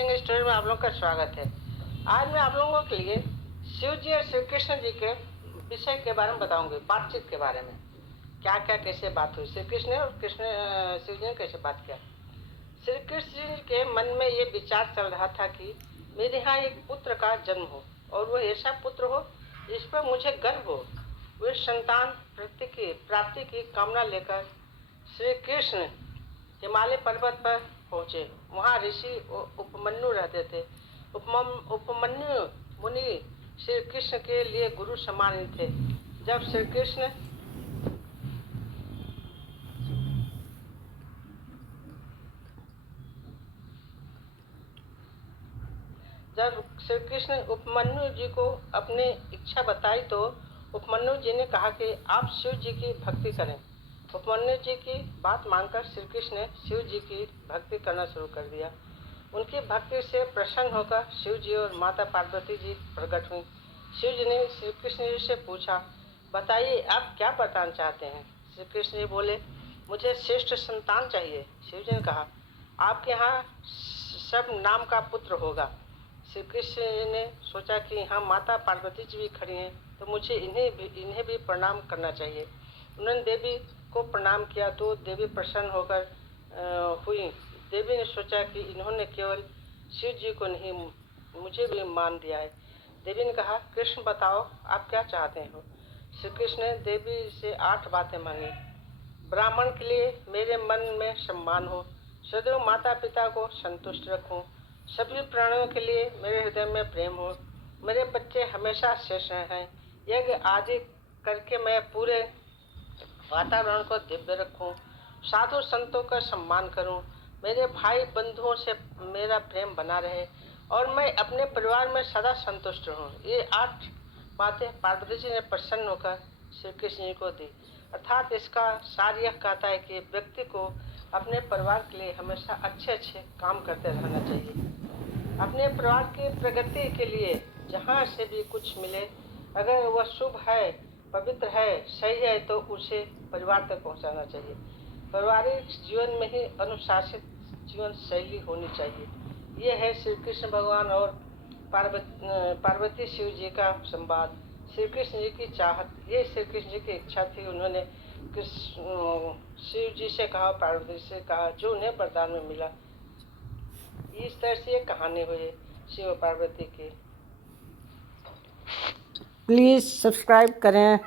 Interesting story में आप लोगों का स्वागत है। आज मैं आप लोगों के लिए शिव जी और श्री कृष्ण जी के विषय के बारे में बताऊंगी, बातचीत के बारे में। क्या क्या कैसे बात हुई श्री कृष्ण और शिव जी ने कैसे बात किया। श्री कृष्ण जी के मन में ये विचार चल रहा था कि मेरे यहाँ एक पुत्र का जन्म हो और वह ऐसा पुत्र हो जिस पर मुझे गर्व हो। वे संतान प्राप्ति की कामना लेकर श्री कृष्ण हिमालय पर्वत पर पहुँचे। वहाँ ऋषि उपमन्यु रहते थे। उपमन्यु मुनि श्री कृष्ण के लिए गुरु समान थे। जब श्री कृष्ण उपमन्यु जी को अपनी इच्छा बताई तो उपमन्यु जी ने कहा कि आप शिव जी की भक्ति करें। उपमन्यु जी की बात मानकर श्री कृष्ण ने शिव जी की भक्ति करना शुरू कर दिया। उनकी भक्ति से प्रसन्न होकर शिव जी और माता पार्वती जी प्रकट हुई। शिव जी ने श्री कृष्ण जी से पूछा, बताइए आप क्या बताना चाहते हैं। श्री कृष्ण जी बोले, मुझे श्रेष्ठ संतान चाहिए। शिव जी ने कहा, आपके यहाँ सब नाम का पुत्र होगा। श्री कृष्ण ने सोचा कि यहाँ माता पार्वती जी भी खड़ी हैं तो मुझे इन्हें भी प्रणाम करना चाहिए। उन्होंने देवी को प्रणाम किया तो देवी प्रसन्न होकर हुई। देवी ने सोचा कि इन्होंने केवल शिव जी को नहीं मुझे भी मान दिया है। देवी ने कहा, कृष्ण बताओ आप क्या चाहते हो। श्री कृष्ण ने देवी से 8 बातें मांगी। ब्राह्मण के लिए मेरे मन में सम्मान हो, सदैव माता पिता को संतुष्ट रखूं, सभी प्राणियों के लिए मेरे हृदय में प्रेम हो, मेरे बच्चे हमेशा शेष रहें, यज्ञ आदि करके मैं पूरे वातावरण को दिव्य रखूं, साधु संतों का सम्मान करूं, मेरे भाई बंधुओं से मेरा प्रेम बना रहे और मैं अपने परिवार में सदा संतुष्ट रहूं। ये 8 बातें पार्वती जी ने प्रसन्न होकर श्री कृष्ण जी को दी। अर्थात इसका सार यह कहता है कि व्यक्ति को अपने परिवार के लिए हमेशा अच्छे अच्छे काम करते रहना चाहिए। अपने परिवार की प्रगति के लिए जहाँ से भी कुछ मिले, अगर वह शुभ है, पवित्र है, सही है तो उसे परिवार तक पहुँचाना चाहिए। पारिवारिक जीवन में ही अनुशासित जीवन शैली होनी चाहिए। ये है श्री कृष्ण भगवान और पार्वती शिव जी का संवाद। श्री कृष्ण जी की चाहत, ये श्री कृष्ण जी की इच्छा थी। उन्होंने शिव जी से कहा, पार्वती से कहा, जो उन्हें वरदान में मिला। इस तरह से ये कहानी हुई शिव पार्वती की। प्लीज़ सब्सक्राइब करें।